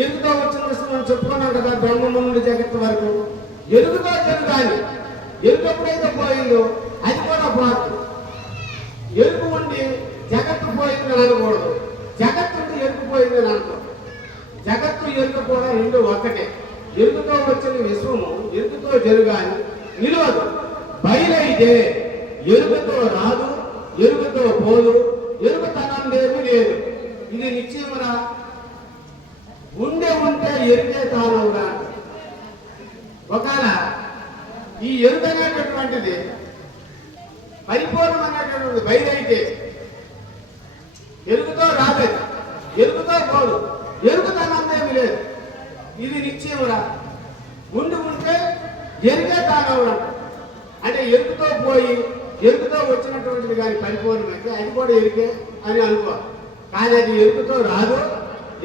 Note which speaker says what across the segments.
Speaker 1: ఎరుగుతో వచ్చిన విషయం మనం చెప్పుకున్నాం కదా బ్రహ్మము నుండి జగత్తు వరకు. ఎరుగుతో జరగాలి ఎరుగు ఎప్పుడైతే పోయిందో అది కూడా పోదు. ఎరుకు ఉండి జగత్తు పోయిందని అనకూడదు. జగత్తు ఉండి ఎరుకు పోయిందని అనుకో జగత్తు ఎరుగు కూడా రెండు ఒక్కటే. ఎరుగుతో వచ్చిన విశ్వము ఎరుకుతో జరగాలి నిలవదు. బయలైతే ఎరుగుతో రాదు ఎరుగుతో పోదు. ఎరుగుతనం లేదు లేదు. ఇది నిశ్చయమరా ఉండే ఉంటే ఎరుగే తానవురా ఒకవేళ ఈ ఎరుక అనేటటువంటిది పరిపూర్ణమైనటువంటి బయలైతే ఎరుకుతో రాలేదు. ఎరుకుతో పోదు. ఎరుగుతనం లేదు. ఇది నిశ్చయమురా ఉండి ఉంటే ఎరుగే తానవడం అంటే ఎరుకుతో పోయి ఎరుకుతో వచ్చినటువంటిది కానీ పరిపూర్ణమైతే అది కూడా ఎరుకే అని అనుకో కానీ అది ఎరుకుతో రాదు.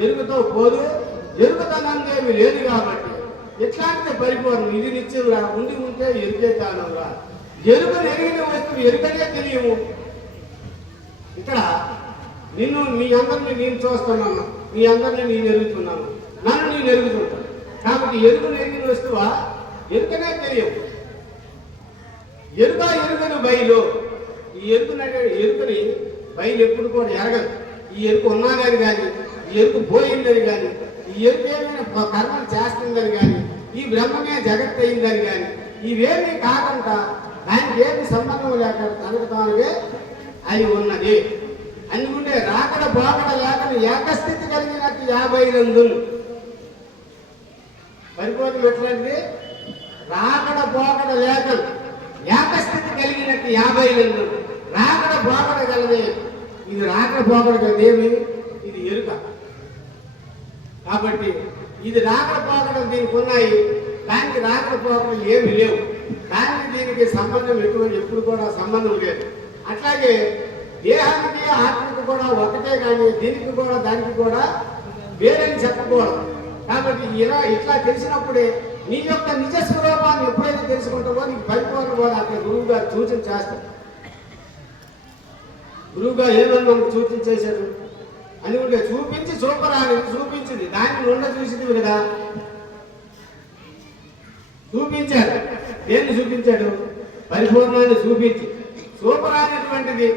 Speaker 1: ఎరుకతో పోదు ఎరుకుతనంగా ఏమి లేదు కాబట్టి? ఎట్లాంటిది పరిపూర్ణం ఇది నిత్యంగా ఉండి ఉంటే ఎరుకే తానవురా ఎరుక ఎరిగిన వస్తువు ఎరుకనే తెలియము. ఇక్కడ నిన్ను మీ అందరిని నేను చూస్తున్నాను. మీ అందరిని నేను ఎరుగుతున్నాను. నన్ను నేను ఎరుగుతుంటాను. కాబట్టి ఎరుకు ఎరిగిన వస్తువా? ఎరుకనే తెలియవు ఎరుక ఎరుగను బయలు ఈ ఎరుకునే ఎరుకని బయలు ఎప్పుడు కూడా ఎరగదు. ఈ ఎరుకు ఉన్నాదని కానీ ఈ ఎరుకు పోయిందని కానీ ఈ ఎరుకు ఏమైనా కర్మలు చేస్తుందని కానీ ఈ బ్రహ్మమే జగత్ అయిందని కానీ ఇవేమీ కాకుండా దానికి ఏమి సంబంధం లేక తనకు తానువే అయి ఉన్నది. అందుకుంటే రాకడ బాకడ లేకని ఏకస్థితి కలిగినట్టు యాభై రెండు. పరిపోతం ఎట్లాంటిది? రాకడ పోకడ లేకలు ఏకస్థితి కలిగినట్టు యాభై రెండు. రాకడ పోకడ కలది ఇది రాకడ పోకడ కలదేమి ఇది కాబట్టి ఇది రాకడ పోకడ దీనికి ఉన్నాయి. దానికి రాకడ పోకడలు ఏమి లేవు. దానికి దీనికి సంబంధం ఎటువంటి ఎప్పుడు కూడా సంబంధం లేదు. అట్లాగే దేహానికి ఆత్మకు కూడా ఒకటే కానీ దీనికి కూడా దానికి కూడా వేరేని చెప్పకూడదు. కాబట్టి ఇలా ఇట్లా తెలిసినప్పుడే నీ యొక్క నిజ స్వరూపాన్ని ఎప్పుడైతే తెలుసుకుంటావో నీకు పరిపూర్ణ కూడా అక్కడ గురువు గారు సూచన చేస్తారు. గురువు ఏమన్నా సూచన చేశారు? అని ఉంటే చూపించి చూపరాని చూపించింది. దానికి నుండ చూసింది కదా. చూపించాడు. దేన్ని చూపించాడు? పరిపూర్ణాన్ని చూపించి. చూపరానటువంటిది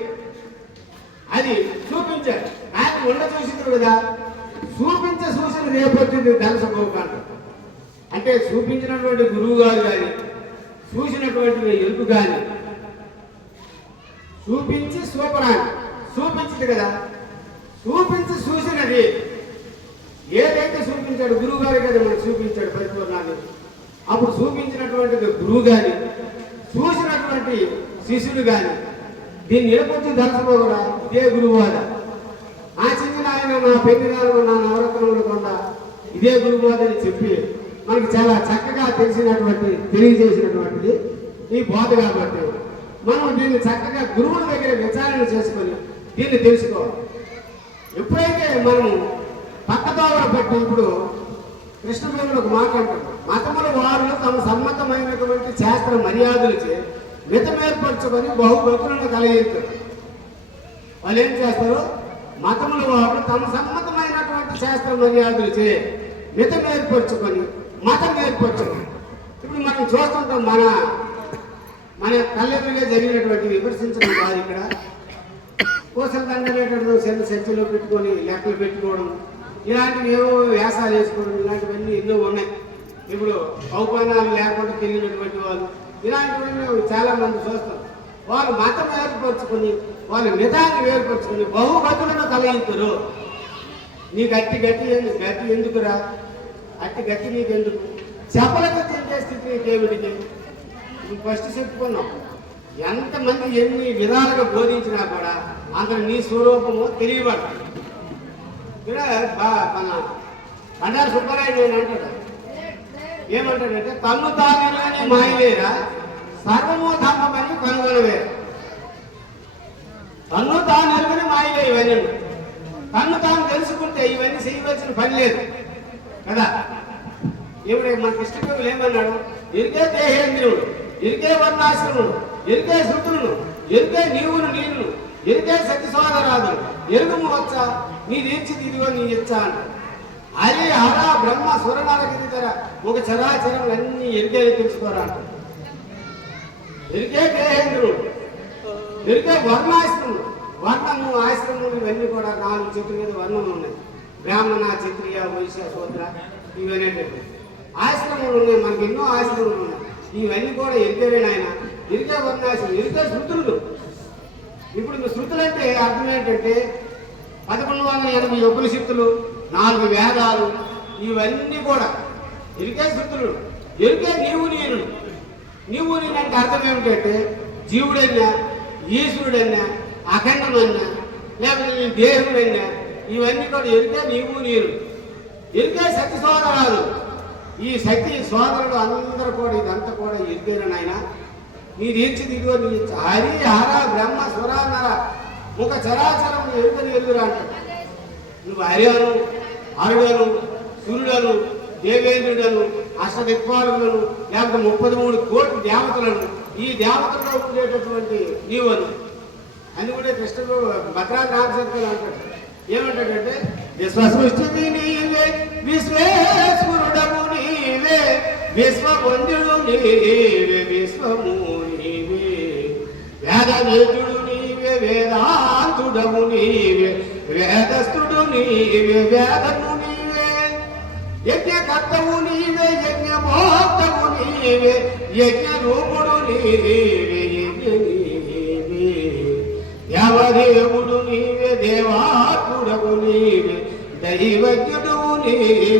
Speaker 1: అది చూపించాడు. ఆయన ఉండ చూసింది కదా. చూపించ చూసిన రేపొచ్చింది ధనసభోకాండ అంటే చూపించినటువంటి గురువు గారు కానీ చూసినటువంటి ఎలుపు కానీ చూపించి సూపరాన్ని చూపించింది కదా. చూపించి చూసినది ఏదైతే చూపించాడు గురువు గారి కదా మనకు చూపించాడు పరిపూర్ణాన్ని అప్పుడు చూపించినటువంటిది గురువు గాని చూసినటువంటి శిష్యుడు గాని. దీన్ని నిలబొచ్చి ధరసపోగడా ఇదే గురువు వాద నా చిన్న ఆయన నా పెళ్ళిదారు నా నవరత్నములు కొండ ఇదే గురువు అని చెప్పి మనకి చాలా చక్కగా తెలిసినటువంటి తెలియజేసినటువంటిది ఈ బోధ కాబట్టి. మనం దీన్ని చక్కగా గురువుల దగ్గర విచారణ చేసుకొని దీన్ని తెలుసుకోవాలి. ఎప్పుడైతే మనం పక్కదోవలు పెట్టి ఇప్పుడు కృష్ణదేవుడు ఒక మాట అంటాడు మతముల వారు తమ సమ్మతమైనటువంటి శాస్త్ర మర్యాదలచే మితమేర్పరచుకొని బహుగతులను కలిగిస్తారు. వాళ్ళు ఏం చేస్తారు? మతముల వారు తమ సమ్మతమైనటువంటి శాస్త్ర మర్యాదలచే మితం ఏర్పరచుకొని మతం ఏర్పరచుకొని ఇప్పుడు మనం చూస్తుంటాం మన మన తల్లిదండ్రులుగా జరిగినటువంటి విమర్శించడం కాదు ఇక్కడ. కోసల దండలేటప్పుడు చిన్న సంచిలో పెట్టుకొని లెక్కలు పెట్టుకోవడం ఇలాంటివి ఏవో వ్యాసాలు వేసుకోవడం ఇలాంటివన్నీ ఎన్నో ఉన్నాయి. ఇప్పుడు అవమానాలు లేకుండా తెలియనటువంటి వాళ్ళు ఇలాంటివన్నీ చాలా మంది చూస్తాం వాళ్ళు మతం ఏర్పరచుకొని వాళ్ళ నిధాన్ని ఏర్పరచుకొని బహుమతులను కలయించరు నీకు అట్టి గట్టి ఎందుకు గట్టి ఎందుకురా? అట్టి గట్టి నీకు ఎందుకు చెప్పలక తింటే స్థితి నీకేమిటికి? ఫస్ట్ చెప్పుకున్నాం ఎంతమంది ఎన్ని విధాలుగా బోధించినా కూడా అందరు నీ స్వరూపము తెలియబడదు. ఇక్కడ బా- మన బండారు సుబ్బరాయుడు అని అంటాడు? ఏమంటాడంటే తమ్ము తాగని మాయలేరా సర్వము తప్పమని కనుగొనవేరా తన్ను తాను ఎరుగని మాయలే ఇవన్నీ. తన్ను తాను తెలుసుకుంటే ఇవన్నీ చేయవలసిన పని లేదు. కదా? ఇప్పుడు మన కృష్ణకవులు ఏమన్నాడు? ఇరిగే దేహేంద్రుడు ఇరిగే వర్ణాశ్రముడు ఎరికే శృతులను ఎరికే నీవును నీళ్ళు ఎరికే సత్య సోదరాదులు ఎరుగుము వచ్చా నీ తీర్చి ఇదిగో నీ ఇచ్చా అంట హరి హర బ్రహ్మ సురనారగిరి ధర ఒక చరాచరం అన్ని ఎరికే తెలుసుకోరా ఎరికే గ్రహేంద్రుడు ఎరికే వర్ణాశ్రములు వర్ణము ఆశ్రములు ఇవన్నీ కూడా నాలుగు చెట్ల మీద వర్ణములు ఉన్నాయి. బ్రాహ్మణ క్షత్రియ వైశ్య శూద్ర ఇవన్నీ ఆశ్రములు ఉన్నాయి మనకి ఎన్నో ఆశ్రములు ఉన్నాయి. ఇవన్నీ కూడా ఎరికేవే నాయన? ఎరికే వర్ణాశ్రమం ఎరికే శృతులు. ఇప్పుడు ఈ శృతులు అంటే అర్థం ఏంటంటే పదకొండు వందల ఎనభై ఉపనిషత్తులు నాలుగు వేదాలు ఇవన్నీ కూడా ఎరికే శృతులు. ఎరికే నీవు నేను. నీవు నేను అంటే అర్థం ఏమిటంటే జీవుడైనా ఈశ్వరుడైనా అఖండమన్నా లేకపోతే నీ దేహుడైనా ఇవన్నీ కూడా ఎరికే నీవు నేను. ఎరికే శక్తి సోదరాలు ఈ శక్తి సోదరుడు అందరూ కూడా ఇదంతా కూడా ఎరికేనా నాయన. నీ ఏంచి దిగువ నీ హరి హర బ్రహ్మ సురానర ఒక చరాచరం ఎరుకని ఎదురా అంటాడు నువ్వు హరియాను అరుడను సూర్యుడను దేవేంద్రుడను అష్టదిక్పాలకులను లేకపోతే ముప్పది మూడు కోట్ల దేవతలను ఈ దేవతల్లో ఉండేటటువంటి నీవను. అని కూడా కృష్ణుడు భద్రాద్రి రామచంద్రుడు అంటాడు. ఏమంటాడంటే విశ్వసృష్టి నీవే విశ్వేశ్వరుడము విశ్వబంధుడు నీవే విశ్వము నీవే వేదవేద్యుడు నీవే వేదాంతుడము నీవే. వేదస్థుడు నీవే వేదము నీవే. యజ్ఞకర్తము నీవే యజ్ఞమోక్తము నీవే. యజ్ఞ రూపుడు నీవే యజ్ఞ నీవే. దేవదేవుడు నీవే దేవాత్ముడవు నీవే. దైవజ్ఞుడు నీవే.